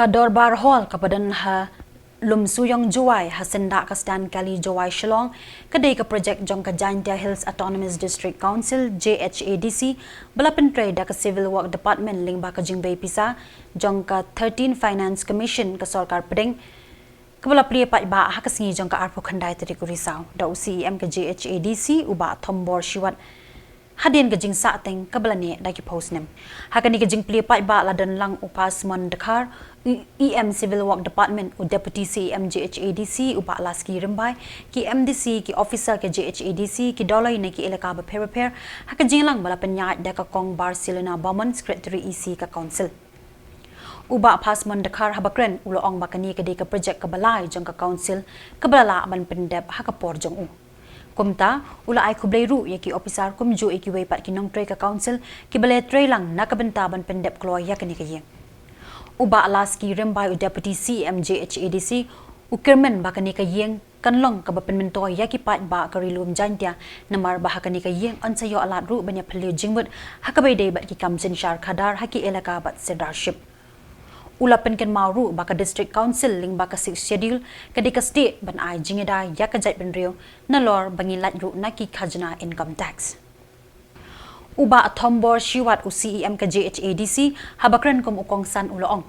Kador Barhol kapadan ha lum suyong juwai hasenda ka stan kali juwai Shillong kadai ka project jong ka Jaintia Hills Autonomous District Council JHADC balapan trade da ka Civil Work Department lingba ka jingbay pisa jong ka 13 Finance Commission ka sarkar pedeng kabala priya pa iba ha kasingi jong ka arpo khandai tari ku Risau da UCEM ka JHADC uba thombor shiwat hadin gajing sa ateng kabalani daki post nem hakani gajing pli pa iba ladan lang upas mon Dakar EM Civil Work Department u Deputy CM JHADC uba laski rimbai ki MDC ki officer ke JHADC ki dolai ne ki elaka ba repair hakajing lang bala penya daka kong Barcelona Bamon Secretary EC ka council uba pas mon Dakar habakren ulo ong bakani ke ka project kabalai jong ka council kabala ban pendep hakapor jong u kumta ula ay kublayru yaki officer kumju ikiway pat kinong tray ka council kibale tray lang nakabentaban pendep kloy yakani kayeng uba alaski rembay u deputy CM JHADC ukirmen bakani kayeng kanlong kabapen mentoy yaki pat ba karilum Jaintia namar bahakani kayeng ansayo alat ru banya phaliu jingmut hakabay day bat ki kamsin shar khadar haki elaka bat sedarship ulapan ken mauru baka district council ling baka 6 schedule kadika state ban ai jingeda yakajai penrio nalor bangilat ru naki khajna income tax uba thombor shiwat UCEM ka JHADC habakran kum ukong san uloong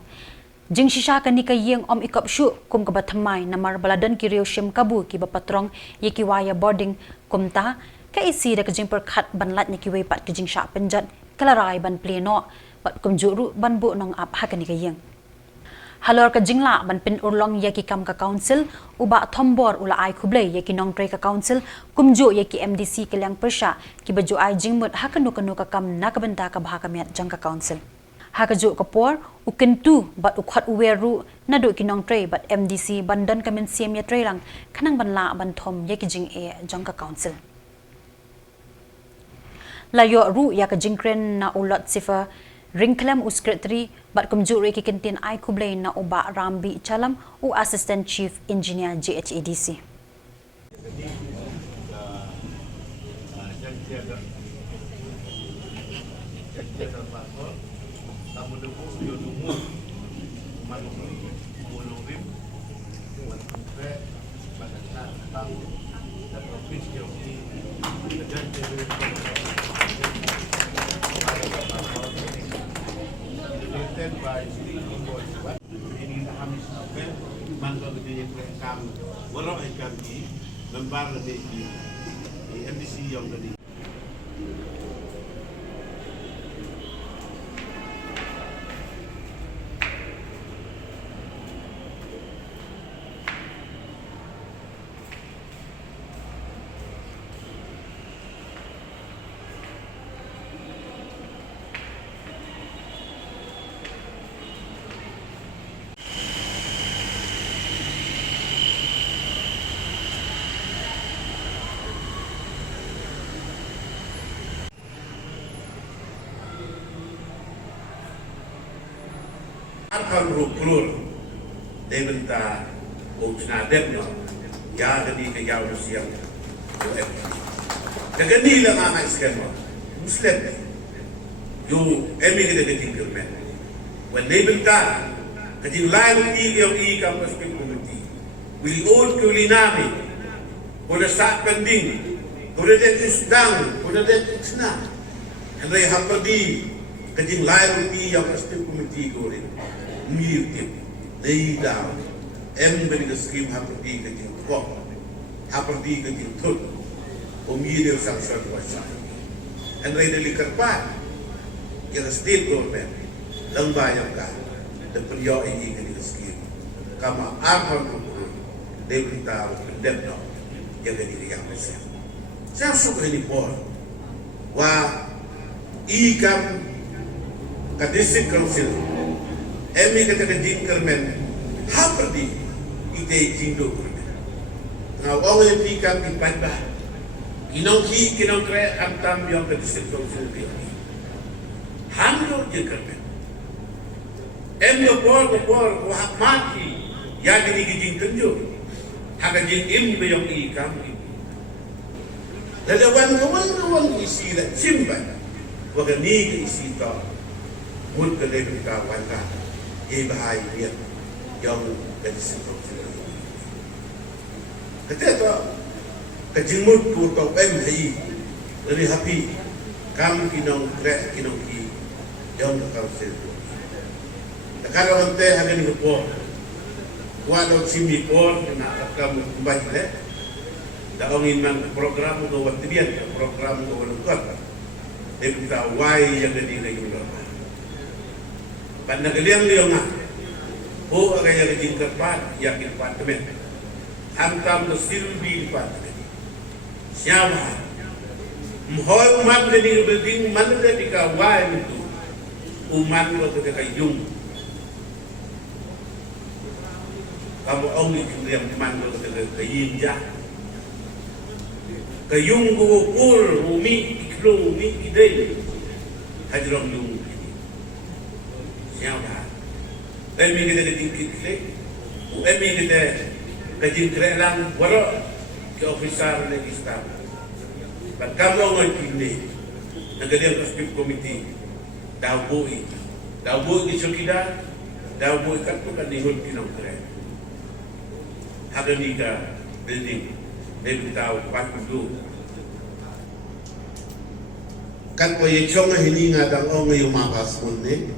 jing shisha kani kayeng om ikop shu kum ka bathamai namar baladan kirio shim kabu ki bapatrong yeki waya boarding kumta ka isi da kajing perkhat banlat niki way pat kajing sha penjat kalarai ban pleno bat kum juru ban bu nong ap hakani kayeng halor ka jingla ban pin urlong yaki kam ka council uba thombor ula ai khublei yaki nong tray ka council kumju yaki MDC kelyang persha ki baju ai jingmut hakanu kanu ka kam nakabenta ka bha kamiat jang ka council hakaju ka por ukentu bat ukhat uweru nadu ki nong tray bat MDC bandan kamen siam ya tray lang kanang banla ban thom yaki jing e jang ka council layo ru yaka jingkren na ulot sifa Ringklem u secretary bat kumjuri ki kentin ai kublay na uba Rambi Chalam u assistant chief engineer JHADC. By Sri Invoice, ini Hamis Apel, mantul di rekam, walau ikan di lembar di MDC yang tadi. Akan rukrur debenta ucna debno ya gadi ke yaw siam kagani lang ang skema muslim yu emi gede gede tingkelmen when debenta kadi lain ti yung ikam muslim community will old kulinami kuda sa pending kuda det isdang kuda det isna and they have di kadi lain ti yung muslim community kuda mirip lay down everybody the scheme haperdi ke jing kok haperdi ke jing thut o mirip sang sat wasa and they deli karpat yang state government lembayang ka the priyo ini ke scheme kama arman ko they berita pendem no yang diri yang besar saya suka ini por wa ikam ka district council emi kata kejing kermen haperdi ite jindo kermen ngau awal pikam di padba inong ki kinong kre antam yang ke district council di handle je kermen em bor hak mati ya gini kejing tunjuk hak kejing im beyong ikam lalawan isi la simban waga ni ke isi to mut ke lebih ka wanda ye bahai dia yang dari sebab kata kejimut ku tau hai dari happy kam kinong krek kinong ki yang kau seru kalau ante ada ni ko walau simi por na kam kembali le daongin man program ko watibian program ko lukat kita wai yang jadi lagi lama. Pada kalian lihat oh agak yang jingkar pat yakin departemen. Hantam tu silbi departemen. Siapa? Mohon umat jadi berding mana jadi kawai itu umat lo ketika yung. Kamu orang itu yang mana lo ketika kayinja. Kayung ko pur umi iklo umi idai hajrong yung siapa emi kita tingkit le emi kita kajin krelang waro ke officer legistar but kamu ngon kini nagalian kasip committee daw boi sokida daw boi kat ko kanihon kinong kre hagani ka building David tahu pat dulu. Kan ko ye chong hini ngadang ong yung mapas munne.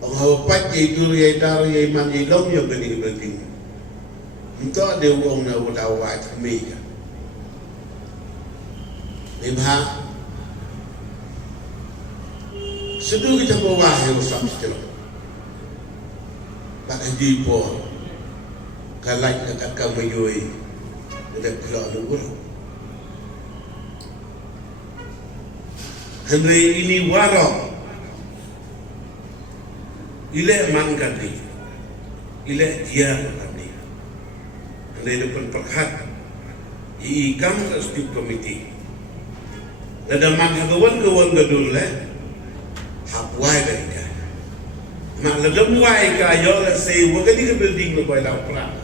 Ong ho pat ye dulu ye tar ye man ye long yung gani berting.Ento de ong na wala wa kami. Lebha. Sedu kita bawa he usap sekilo. Pak di po. Kalai dekat kamayoi dekat keluar luar. Henry ini waro, ile mangkati, ile dia mangkati. Henry depan perhat, ikam kasih komiti. Ada mangkawan gadul le, hapwai mereka. Mak ledam wai kaya le say wagani ke building le boy lau perang.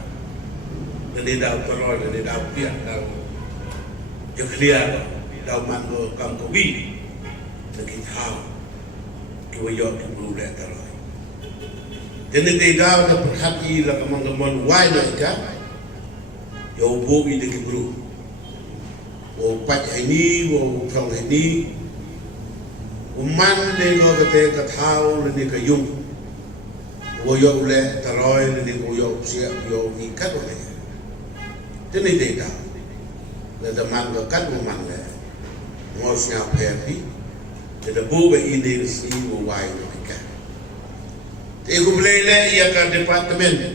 Dia dah teror, dia dah piak, dah clear, dah mango kamkowi, lagi tahu, kau yok keburu dah teror. Jadi dia dah perhati lah kamang wai nak ikan, yo bobi dia keburu, wo pat ini, wo kau ini, uman dia lo kata tahu le dia kayung, wo yok le teror le dia wo yok siap yo ikat le. Jadi dia dah, le teman dekat rumah le, ngos nyap happy, jadi buat ini si buai mereka. Tapi aku boleh le ia kan departemen,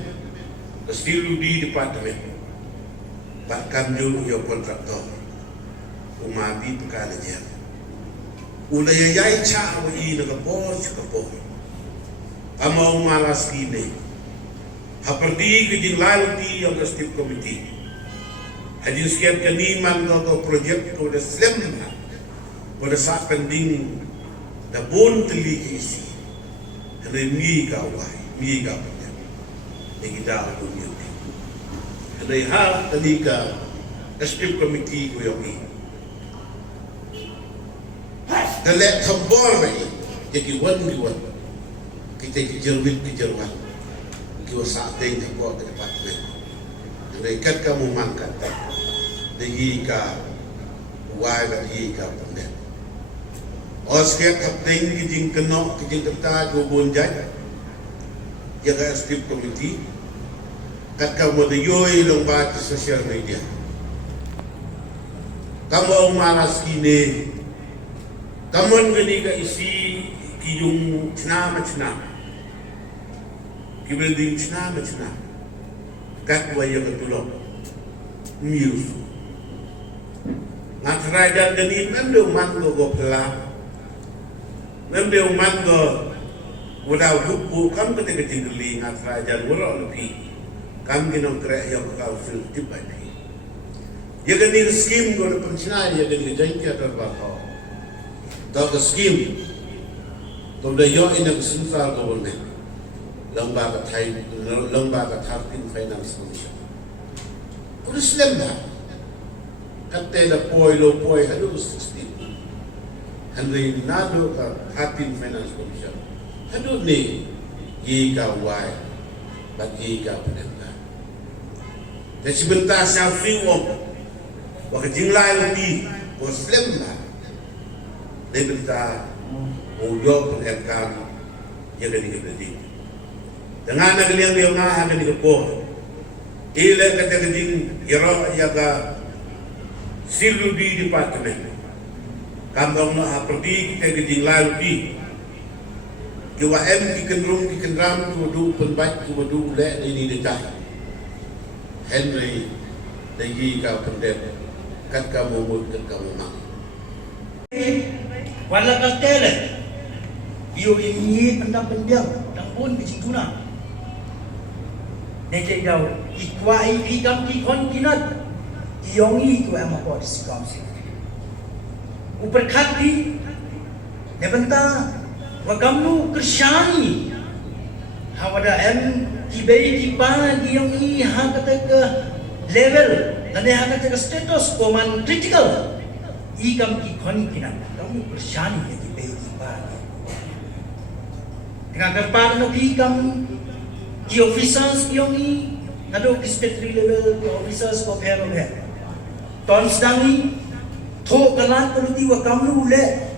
still di departemen, bahkan juga ia kontraktor, umati perkara dia. Ulai yai cah ini kapor, amau malas kini, haperdi kejing lalu yang stip komiti. Hajin sekian kaniman ko projek ko da slim ko da sa pending da bon teli isi hene mi ka punya ni da dunia hene ha tadi ka stip committee ko yogi da le khambor bai jadi wan kita jerwit kejerwan kita sa teng ko ke departemen dekat kamu mangkat degi ka wai ba degi ka pande oskia kapten kijing keno kijing kata go bonjai ya ga strip committee kat ka mo de yoi long ba di social media kamu malas kini kamu gani ka isi kijung cina kibelding cina kat waya ketulok mius ngatrajan deni nande mango go pela nande mango wala hubu kam ketika tinggali ngatrajan wala lebih kam kinong kre yang kau fil tibai ya gani scheme go pensinar ya gani jangka terbakau tak scheme to the yo in the central government lembaga Thartin Finance Commission. Udah lembaga. Kata dah poi aduh 16. Henry nado ka Thartin Finance Commission. Hadu ni ika wai bat ika penenta. Dan sebentar saya free om wak jinglai uti ko slem la. Sebentar uyok penekam yang ada di beding. Dengan nak liang dia ngah ada di ko. Ila kata geding ira yaga silu di departemen. Kamu nak pergi kita geding lalu Jua M dikendrung dikendram kudu penbat kudu le ini dekat. Henry lagi kau pendek kat kamu mut kat kamu mak. Wala kastele. Iyo ini pendam pendiam dan pun di tuna. Nete dau ikwa iki kam ki kon kinat. Iyongi ku ama ko disikam. Uperkhati ne banta wakamnu krishani hawada em kibei kipa iyongi ha kata ke level dan ha kata ke status koman critical ikam ki kon kinat kamu krishani ke kibei kipa dengan kerpan no ikam ki officers iyongi nado district level ki officers ko phero he ton sedangi tho kalan puluti wa kamlu le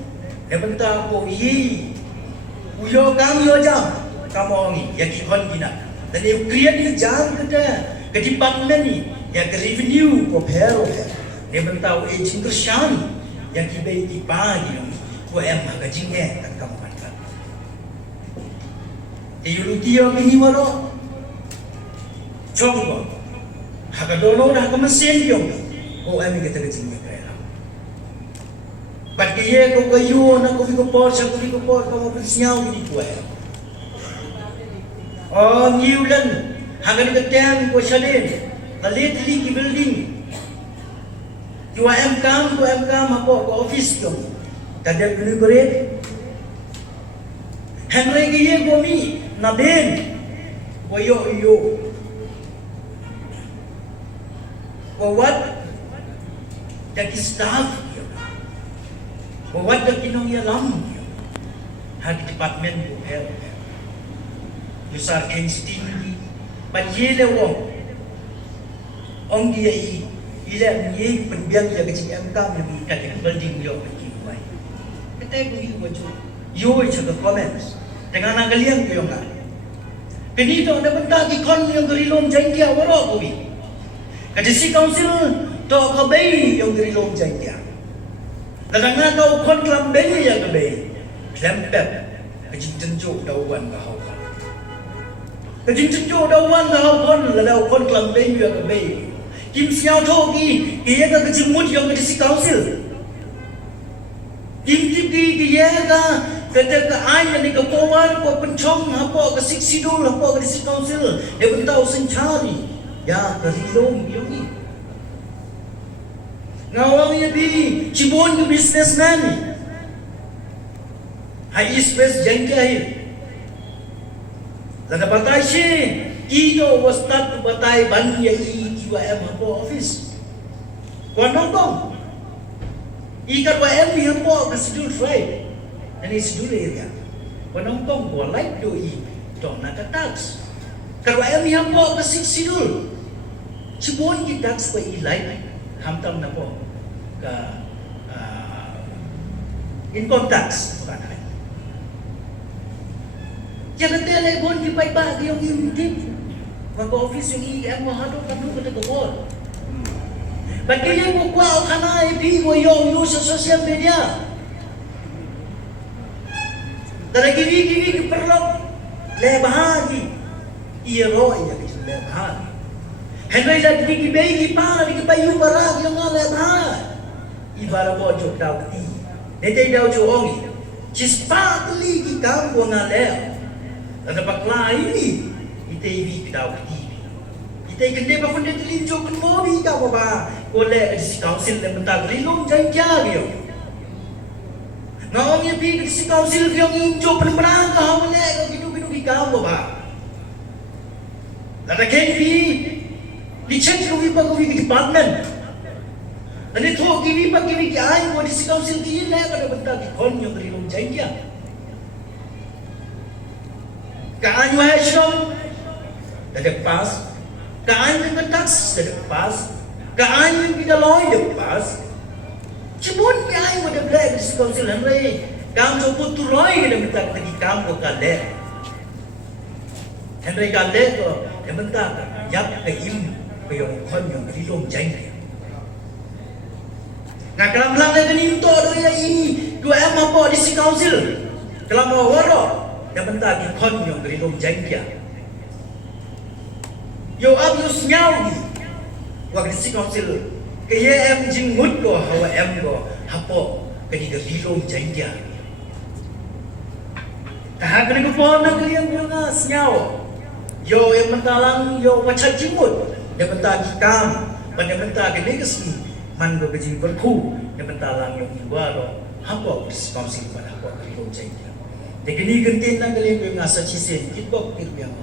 lebenta ko yi uyo kam yo jam kamongi ya ki kon kina dan you create ni jam kita ke department ni ya ke revenue ko phero he lebenta o agent shan ya ki be ki ba ni ko em ha ka jinge tak kam kan kan e yu ki yo ni waro chong ko ha ka dono da ka masen yo o em ke ta jinge But kaya ko kayo na ko por sa ko kamu bersnyaw ni ko eh. Oh niulan hangan ka tem ko salin. Kalit li ki building. Yo am kam ako ko office ko. Kadang deliberate. Henry kaya ko mi na ben. Ko yo. What? That is staff. Wawad na kinong yalam hag department ko health yusar kenstini panjile wo ong dia ila ni penbiang ya kecil MK ni kat building yo kecil mai kata ko hi wo yo cha the comments dengan ang kalian ko yung pinito na benda ki kon yung rilom jangkia waro ko bi kasi si council to kabay yung rilom jangkia kadang-kadang kau kon kelam beni ya kebe, kelempet, kecing cenjuk dawan kau kon, kecing cenjuk dawan kau kon, lalu kon kelam beni ya kebe, kim siau thoki, ia ka kecing mut yang kecing council, kim tipi ia ka kata ke ayah ni kepawan, ko pencong, apa ke sidul, apa ke kecing council, dia pun tahu sencari, ya kerilong yang ni. Ngawang ya bi cibon ke businessman ni high space jangka hi lada batai si ito was start batai ban ya IWM hapo office kwa nongkong ikat WM ni hapo ka schedule tribe dan schedule area kwa nongkong kwa light do to na ka tax ka WM ni hapo ka schedule cibon ki tax kwa light hamtam na po ka income tax bukan ay jangan telepon di pay-pag yung intip mag-office yung IM mo hadok kanu ka tagawon bagay mo kwa o kana ipi mo yung sa social media dara gini perlu lebahagi iro iya kisu lebahagi Henry lagi dikibay pa, dikibayu barag yung nga lebha. Ibara mo jok daw ti. Nete daw juongi. Chispatli ki kampo nga leb. Ada bakla ini. Ite ibi daw ti. Ite kende ba kunde tilin jok mo bi ka ba. Kole si council le mentag rilong jay kya yo. Ngawang ibi si council yung injo penbrang ka hawle ko gidu ki kampo ba. Lada kenpi Dicek kami pagi department. Ani tho kini pagi ki ai mo di council ki le ka benda ki kon yung rilong jangkia. Kaan yung hesyong, dadagpas. Kaan yung katas, dadagpas. Kaan yung pinaloy, dadagpas. Cibon niya ay wadabla, District Council Henry. Kam so putuloy ka naman tayo nagikam ko kale. Henry kale ko, naman tayo, yap kaim, kayong kon yung rilong dyan. Nga kalam lang na ganin to, doon na ini, dua emang po District Council. Kalam mo waro, naman tayo kon yung rilong dyan kaya. Yo abuse nyaw ni, wag District Council, kaya em jingmut ko, hawa em ko, hapo, kaya rilong dyan kaya. Kahit ko po na kaliang mga snyaw. Yo yang mentalang yo wacak jimut. Yang mentagi kam. Yang mentagi legacy. Man berbiji berku. Yang mentalang yung iwaro. Hapo responsif pada hapo kalilong jaya. Dekini gentin na kaliang mga sa chisin. Kitbok itu yang